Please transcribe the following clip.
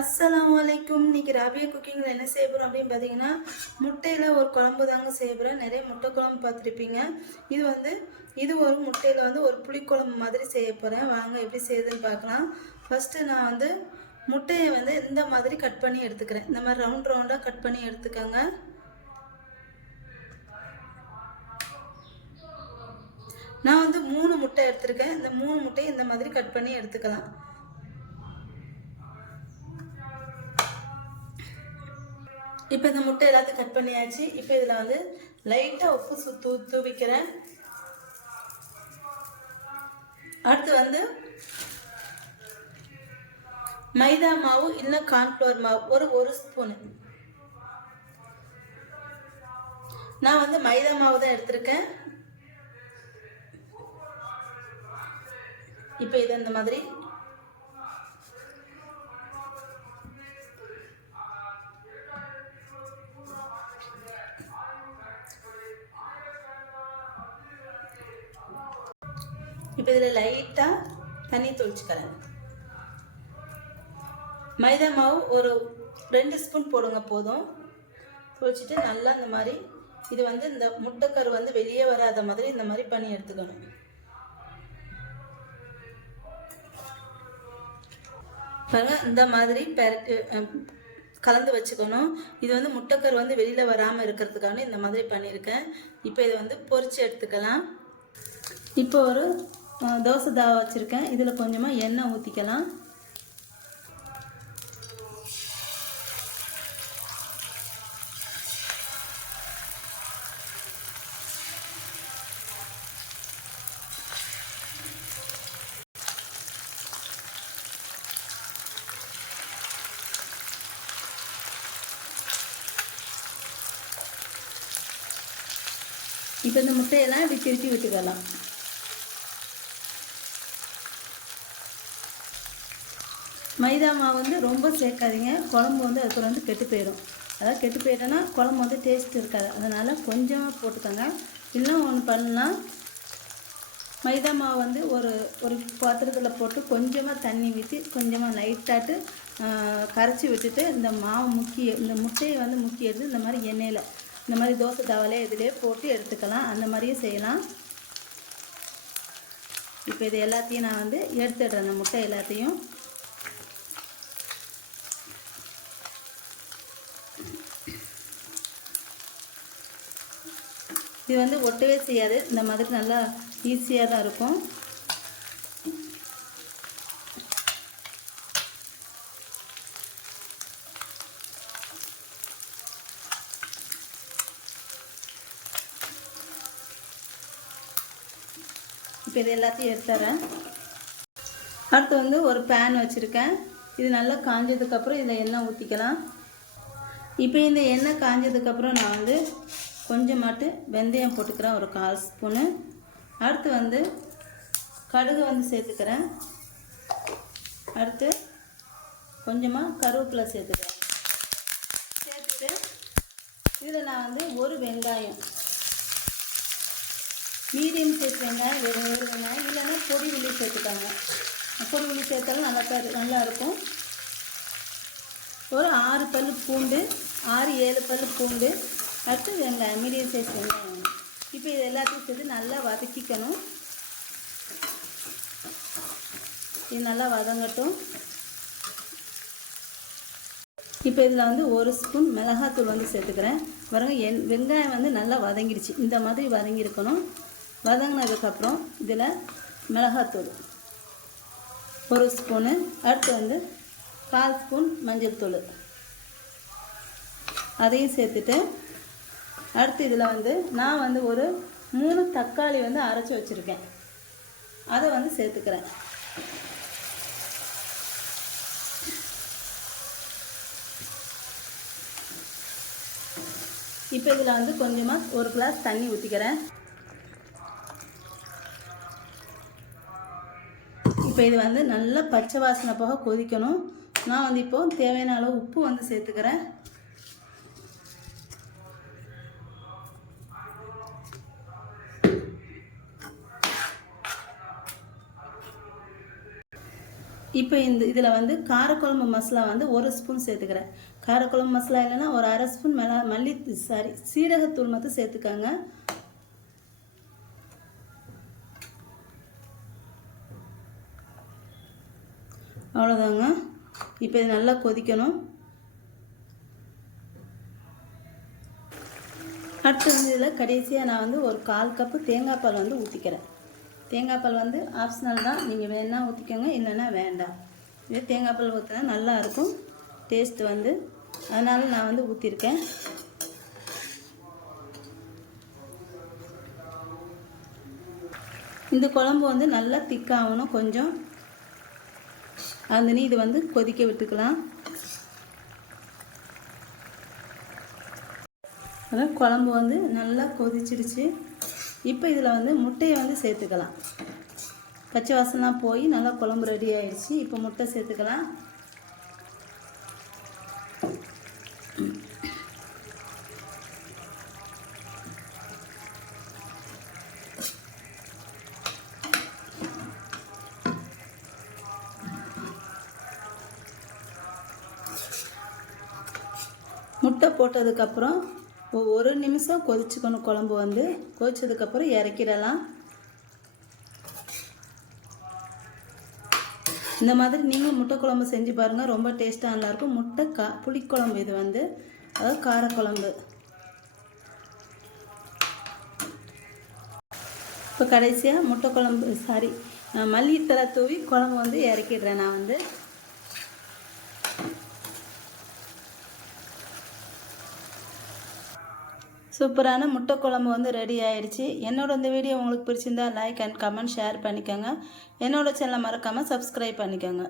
அஸ்ஸலாமு அலைக்கும். இன்னைக்கு ராபியா குக்கிங்கில் என்ன செய்ய போகிறோம் அப்படின்னு பார்த்தீங்கன்னா, முட்டையில் ஒரு குழம்பு தாங்க செய்ய போகிறேன். நிறைய முட்டை குழம்பு பார்த்துருப்பீங்க. இது ஒரு முட்டையில் ஒரு புளிக்குழம்பு மாதிரி செய்ய போகிறேன். வாங்க எப்படி செய்யுதுன்னு பார்க்கலாம். ஃபஸ்ட்டு நான் முட்டையை இந்த மாதிரி கட் பண்ணி எடுத்துக்கிறேன். இந்த மாதிரி ரவுண்டாக கட் பண்ணி எடுத்துக்கோங்க. நான் 3 முட்டை எடுத்திருக்கேன். இந்த 3 முட்டையை இந்த மாதிரி கட் பண்ணி எடுத்துக்கலாம். இப்போ இந்த முட்டை எல்லாத்தையும் கட் பண்ணியாச்சு. இப்போ இதில் லைட்டாக உப்பு தூவிக்கிறேன். அடுத்து மைதா மாவு இல்லை கார்ன்ஃப்ளவர் மாவு ஒரு ஸ்பூனு. நான் மைதா மாவு தான் எடுத்திருக்கேன். இப்போ இதை இந்த மாதிரி இப்போ இதில் லைட்டாக தண்ணி தொளிச்சுக்கிறேன். மைதா மாவு ஒரு 2 ஸ்பூன் போடுங்க போதும். தொளிச்சிட்டு நல்லா இந்த மாதிரி இது இந்த முட்டைக்கரு வெளியே வராத மாதிரி இந்த மாதிரி பண்ணி எடுத்துக்கணும். பாருங்க, இந்த மாதிரி கலந்து வச்சுக்கணும். இது முட்டைக்கரு வெளியில் வராமல் இருக்கிறதுக்கான இந்த மாதிரி பண்ணியிருக்கேன். இப்போ இதை பொரிச்சு எடுத்துக்கலாம். இப்போ ஒரு தோசை தாவா வச்சுருக்கேன். இதில் கொஞ்சமாக எண்ணெய் ஊற்றிக்கலாம். இப்போ இந்த முட்டையெல்லாம் இப்படி திருப்பி விட்டுக்கலாம். மைதா மாவு ரொம்ப சேர்க்காதீங்க. குழம்பு அதுக்கு கெட்டு போயிடும். அதாவது கெட்டு போயிட்டோன்னா குழம்பு டேஸ்ட் இருக்காது. அதனால் கொஞ்சமாக போட்டுக்கோங்க. இன்னும் ஒன்று பண்ணலாம். மைதா மாவு ஒரு ஒரு பாத்திரத்தில் போட்டு கொஞ்சமாக தண்ணி ஊற்றி கொஞ்சமாக லைட்டாட்டு கரைச்சி விட்டுட்டு இந்த முட்டையை முக்கி எடுத்து இந்த மாதிரி எண்ணெயில் இந்த மாதிரி தோசை தவாலே இதிலே போட்டு எடுத்துக்கலாம். அந்த மாதிரியே செய்யலாம். இப்போ இது எல்லாத்தையும் நான் எடுத்துடுறேன். அந்த முட்டை எல்லாத்தையும் இது ஒட்டவே செய்யாது. இந்த மாதிரி நல்லா ஈஸியாக தான் இருக்கும். இப்போ இது எல்லாத்தையும் எடுத்துறேன். அடுத்து ஒரு பேன் வச்சுருக்கேன். இது நல்லா காஞ்சதுக்கப்புறம் இதில் எண்ணெய் ஊற்றிக்கலாம். இப்போ இந்த எண்ணெய் காஞ்சதுக்கப்புறம் நான் கொஞ்சமாட்டு வெந்தயம் போட்டுக்கிறேன், ஒரு 1/4 ஸ்பூனு. அடுத்து கடுகு சேர்த்துக்கிறேன். அடுத்து கொஞ்சமாக கருவேப்பிலை சேர்த்துக்கிறேன். சேர்த்துட்டு இதில் நான் ஒரு வெங்காயம், மீடியம் சைஸ் வெங்காயம், ஒரு வெங்காயம் இல்லைன்னா பொடி உள்ளி சேர்த்துக்காங்க. பொடி உள்ளி சேர்த்தாலும் நல்லா இருக்கும். ஒரு 6 பல் பூண்டு, 6-7 பல் பூண்டு. அடுத்து வெங்காயம், மீடியம் சைஸ் வெங்காயம். இப்போ இது எல்லாத்தையும் சேர்த்து நல்லா வதக்கிக்கணும். இது நல்லா வதங்கட்டும். இப்போ இதில் ஒரு ஸ்பூன் மிளகாத்தூள் சேர்த்துக்கிறேன். பாருங்க, வெங்காயம் நல்லா வதங்கிடுச்சு. இந்த மாதிரி வதங்கியிருக்கணும். வதங்கினதுக்கப்புறம் இதில் மிளகாத்தூள் 1 ஸ்பூனு. அடுத்து 1/4 ஸ்பூன் மஞ்சள் தூள் அதையும் சேர்த்துட்டு, அடுத்து இதில் நான் ஒரு 3 தக்காளி அரைச்சி வச்சுருக்கேன். அதை சேர்த்துக்கிறேன். இப்போ இதில் கொஞ்சமாக 1 கிளாஸ் தண்ணி ஊற்றிக்கிறேன். இப்போ இது நல்லா பச்சை வாசனை போக கொதிக்கணும். நான் இப்போது தேவையான அளவு உப்பு சேர்த்துக்கிறேன். இப்போ இதில் வந்து காரக்குழம்பு மசாலா வந்து 1 ஸ்பூன் சேர்த்துக்கிறேன். காரக்குழம்பு மசாலா இல்லைன்னா ஒரு அரை ஸ்பூன் சீரகத்தூள் மட்டும் சேர்த்துக்கோங்க. அவ்வளோதாங்க. இப்போ இது நல்லா கொதிக்கணும். அடுத்து வந்து இதில் கடைசியாக நான் வந்து ஒரு 1/4 கப்பு தேங்காய் பால் வந்து ஊற்றிக்கிறேன். தேங்காய் பால் வந்து ஆப்ஷனல் தான், நீங்கள் வேணால் ஊற்றிக்கோங்க, இல்லைன்னா வேண்டாம். இதே தேங்காய் பால் ஊற்றினா நல்லாயிருக்கும் டேஸ்ட்டு வந்து, அதனால் நான் வந்து ஊற்றிருக்கேன். இந்த குழம்பு வந்து நல்லா திக்காகணும் கொஞ்சம், இது வந்து கொதிக்க விட்டுக்கலாம். அதான் குழம்பு வந்து நல்லா கொதிச்சிடுச்சு. இப்போ இதில் வந்து முட்டையை வந்து சேர்த்துக்கலாம். பச்சை வாசனைலாம் போய் நல்லா குழம்பு ரெடி ஆயிடுச்சு. இப்போ முட்டை சேர்த்துக்கலாம். முட்டை போட்டதுக்கப்புறம் 1 நிமிஷம் கொதிச்சுக்கணும். குழம்பு வந்து கொதிச்சதுக்கப்புறம் இறக்கிடலாம். இந்த மாதிரி நீங்கள் முட்டை குழம்பு செஞ்சு பாருங்கள், ரொம்ப டேஸ்ட்டாக நல்லாயிருக்கும். புளிக்குழம்பு இது வந்து, அதாவது காரக்குழம்பு. இப்போ கடைசியாக முட்டை குழம்பு மல்லித்தலை தூவி குழம்பு வந்து இறக்கிடுறேன். நான் வந்து சூப்பரான முட்டை குழம்பு வந்து ரெடி ஆயிடுச்சு. என்னோட இந்த வீடியோ உங்களுக்கு பிடிச்சிருந்தா லைக் அண்ட் கமெண்ட் ஷேர் பண்ணிக்கோங்க. என்னோட சேனலை மறக்காமல் சப்ஸ்கிரைப் பண்ணிக்கோங்க.